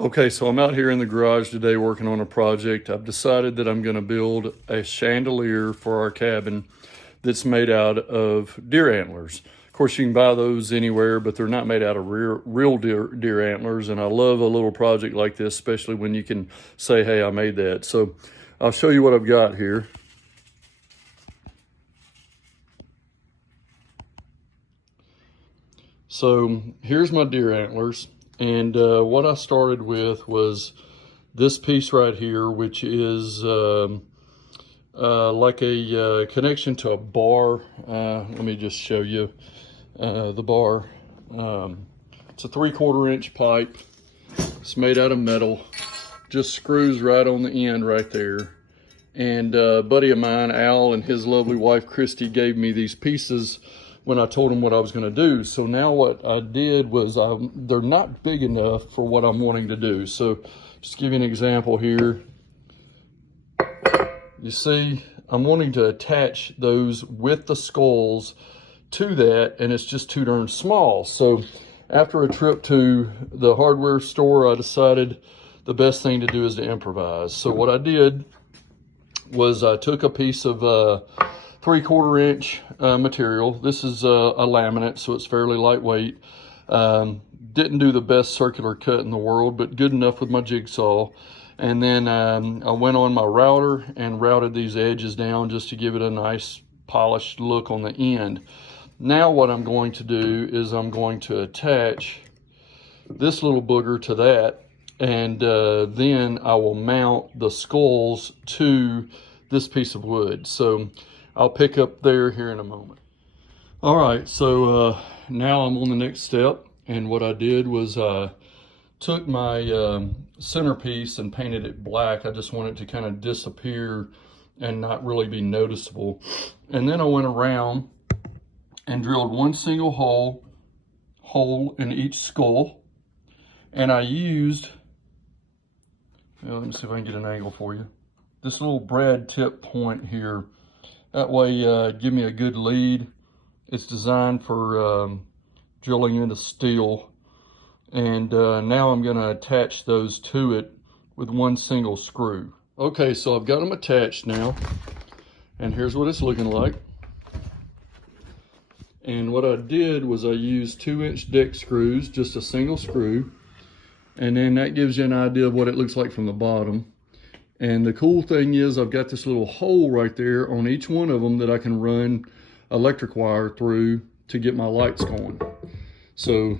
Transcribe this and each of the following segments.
Okay, so I'm out here in the garage today working on a project. I've decided that I'm going to build a chandelier for our cabin that's made out of deer antlers. Of course, you can buy those anywhere, but they're not made out of real deer antlers. And I love a little project like this, especially when you can say, hey, I made that. So I'll show you what I've got here. So here's my deer antlers. And what I started with was this piece right here, which is like a connection to a bar. Let me just show you the bar. It's a 3/4 inch pipe. It's made out of metal. Just screws right on the end right there. And a buddy of mine, Al, and his lovely wife, Christy, gave me these pieces when I told them what I was going to do. So now what I did was they're not big enough for what I'm wanting to do. So just give you an example here. You see, I'm wanting to attach those with the skulls to that, and it's just too darn small. So after a trip to the hardware store, I decided the best thing to do is to improvise. So what I did was I took a piece of 3/4 inch material. This is a laminate, so it's fairly lightweight. Didn't do the best circular cut in the world, but good enough with my jigsaw. And then I went on my router and routed these edges down just to give it a nice polished look on the end. Now what I'm going to do is I'm going to attach this little booger to that, and then I will mount the skulls to this piece of wood. So I'll pick up there here in a moment. All right, so now I'm on the next step, and what I did was I took my centerpiece and painted it black. I just wanted it to kind of disappear and not really be noticeable. And then I went around and drilled one single hole in each skull, and I used, let me see if I can get an angle for you, this little brad tip point here. That way, give me a good lead. It's designed for drilling into steel. And now I'm gonna attach those to it with one single screw. Okay, so I've got them attached now, and here's what it's looking like. And what I did was I used 2-inch deck screws, just a single screw, and then that gives you an idea of what it looks like from the bottom. And the cool thing is I've got this little hole right there on each one of them that I can run electric wire through to get my lights going. So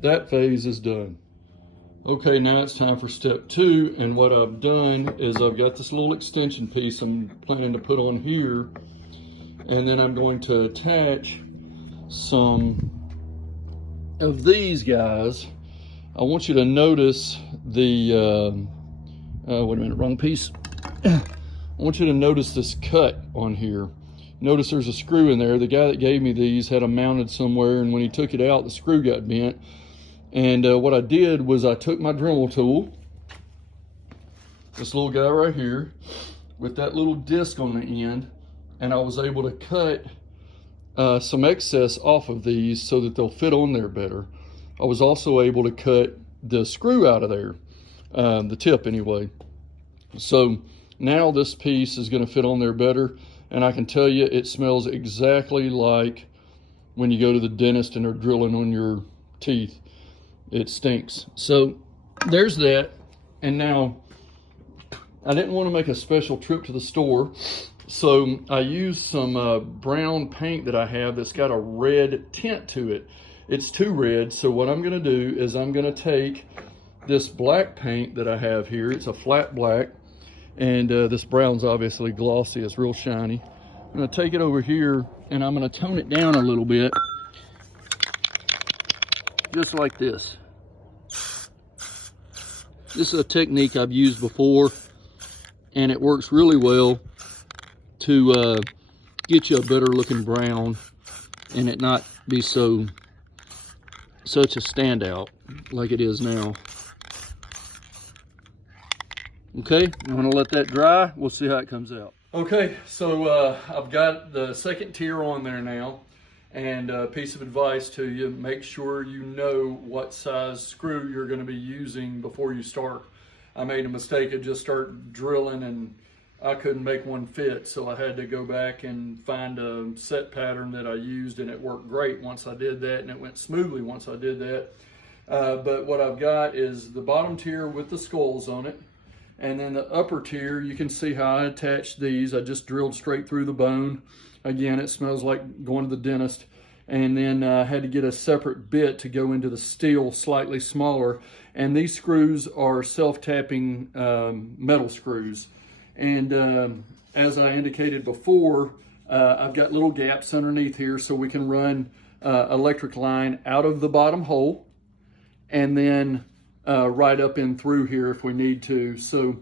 that phase is done. Okay, now it's time for step 2. And what I've done is I've got this little extension piece I'm planning to put on here. And then I'm going to attach some of these guys. I want you to notice the, wait a minute, wrong piece. I want you to notice this cut on here. Notice there's a screw in there. The guy that gave me these had them mounted somewhere, and when he took it out, the screw got bent. And what I did was I took my Dremel tool, this little guy right here, with that little disc on the end, and I was able to cut some excess off of these so that they'll fit on there better. I was also able to cut the screw out of there, the tip anyway. So now this piece is going to fit on there better, and I can tell you it smells exactly like when you go to the dentist and they're drilling on your teeth. It stinks. So there's that. And now I didn't want to make a special trip to the store, so I used some brown paint that I have that's got a red tint to it. It's too red, so what I'm going to do is I'm going to take this black paint that I have here. It's a flat black, and this brown's obviously glossy. It's real shiny. I'm going to take it over here, and I'm going to tone it down a little bit, just like this. This is a technique I've used before, and it works really well to get you a better looking brown and it not be such a standout like it is now. Okay, I'm gonna let that dry. We'll see how it comes out. Okay, so I've got the second tier on there now, And a piece of advice to you, make sure you know what size screw you're going to be using before you start. I made a mistake of just start drilling and I couldn't make one fit, so I had to go back and find a set pattern that I used, and it worked great once I did that, and it went smoothly once I did that. But what I've got is the bottom tier with the skulls on it, and then the upper tier, you can see how I attached these. I just drilled straight through the bone. Again, it smells like going to the dentist. And then I had to get a separate bit to go into the steel, slightly smaller. And these screws are self-tapping metal screws. And as I indicated before, I've got little gaps underneath here so we can run electric line out of the bottom hole and then right up in through here if we need to. So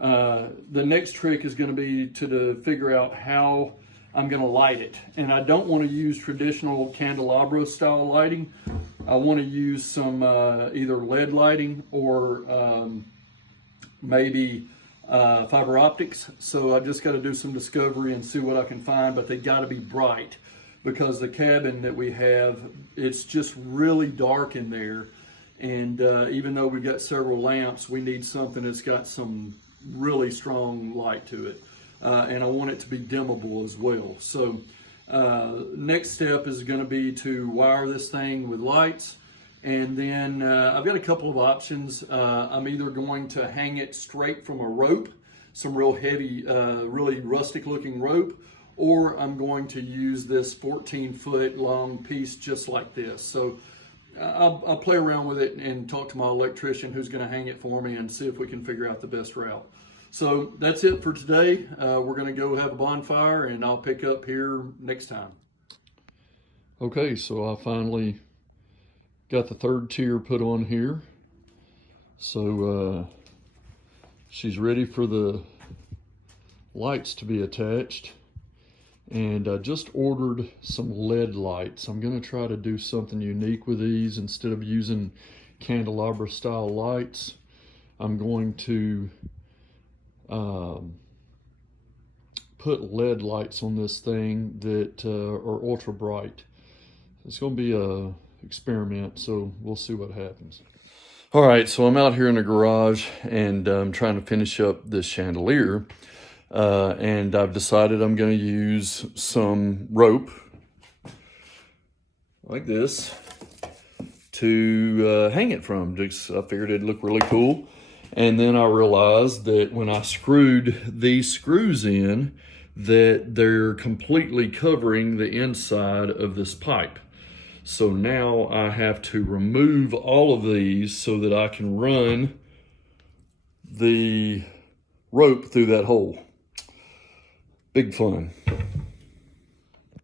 the next trick is going to be to figure out how I'm going to light it. And I don't want to use traditional candelabra style lighting. I want to use some either LED lighting or maybe fiber optics. So I just got to do some discovery and see what I can find, but they got to be bright because the cabin that we have, it's just really dark in there. And even though we've got several lamps, we need something that's got some really strong light to it. And I want it to be dimmable as well. So next step is going to be to wire this thing with lights. And then I've got a couple of options. I'm either going to hang it straight from a rope, some real heavy, really rustic looking rope, or I'm going to use this 14-foot long piece just like this. So I'll play around with it and talk to my electrician who's going to hang it for me and see if we can figure out the best route. So that's it for today. We're going to go have a bonfire and I'll pick up here next time. Okay, so I finally got the third tier put on here. So she's ready for the lights to be attached. And I just ordered some LED lights. I'm going to try to do something unique with these. Instead of using candelabra style lights, I'm going to put LED lights on this thing that are ultra bright. It's going to be a experiment, so we'll see what happens. All right, so I'm out here in the garage and I'm trying to finish up this chandelier. And I've decided I'm going to use some rope like this to hang it from. Just, I figured it'd look really cool. And then I realized that when I screwed these screws in, that they're completely covering the inside of this pipe. So now I have to remove all of these so that I can run the rope through that hole. Big fun.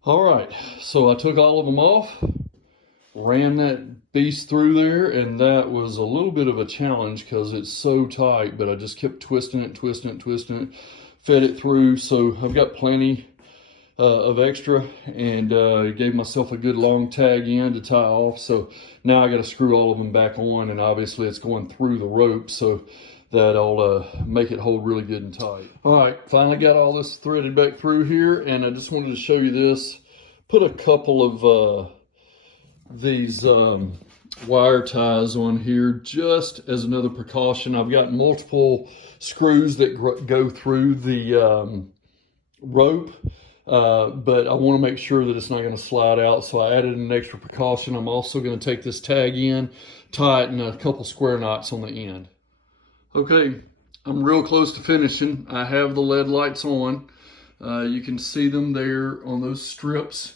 All right, so I took all of them off, ran that beast through there, and that was a little bit of a challenge because it's so tight, but I just kept twisting it, fed it through. So I've got plenty of extra, and gave myself a good long tag end to tie off. So now I got to screw all of them back on, and obviously it's going through the rope, so that'll make it hold really good and tight. All right, finally got all this threaded back through here, and I just wanted to show you this. Put a couple of these wire ties on here just as another precaution. I've got multiple screws that go through the rope, but I want to make sure that it's not going to slide out, so I added an extra precaution. I'm also going to take this tag in, tie it in a couple square knots on the end. Okay, I'm real close to finishing. I have the LED lights on. You can see them there on those strips.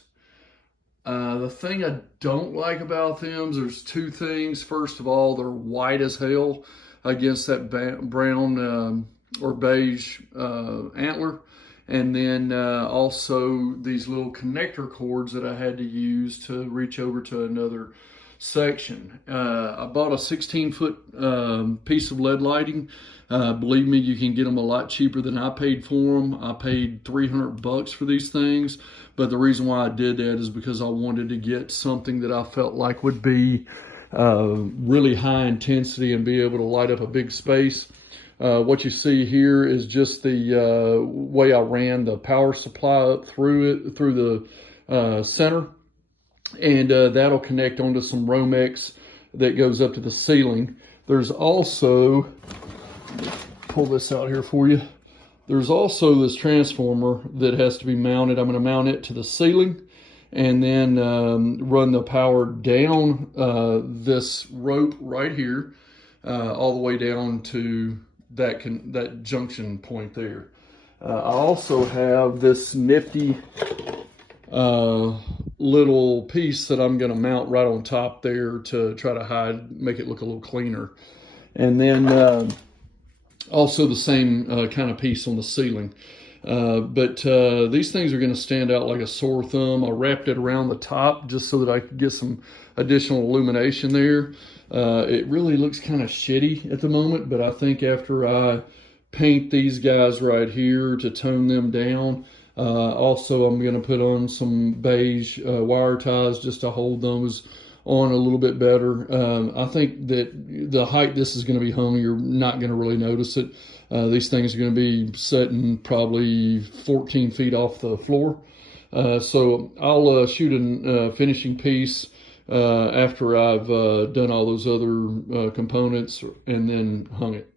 The thing I don't like about them, there's two things. First of all, they're white as hell against that brown or beige antler. And then also these little connector cords that I had to use to reach over to another section. I bought a 16-foot piece of LED lighting. Believe me, you can get them a lot cheaper than I paid for them. I paid $300 for these things, but the reason why I did that is because I wanted to get something that I felt like would be really high intensity and be able to light up a big space. What you see here is just the way I ran the power supply up through the center. and that'll connect onto some Romex that goes up to the ceiling. There's also, pull this out here for you. There's also this transformer that has to be mounted. I'm going to mount it to the ceiling and then run the power down this rope right here all the way down to that junction point there. I also have this nifty little piece that I'm going to mount right on top there to try to make it look a little cleaner. And then also the same kind of piece on the ceiling. But these things are going to stand out like a sore thumb. I wrapped it around the top just so that I could get some additional illumination there. It really looks kind of shitty at the moment, but I think after I paint these guys right here to tone them down, also I'm going to put on some beige wire ties just to hold those on a little bit better. I think that the height this is going to be hung, you're not going to really notice it. These things are going to be sitting probably 14 feet off the floor. So I'll shoot a finishing piece after I've done all those other components and then hung it.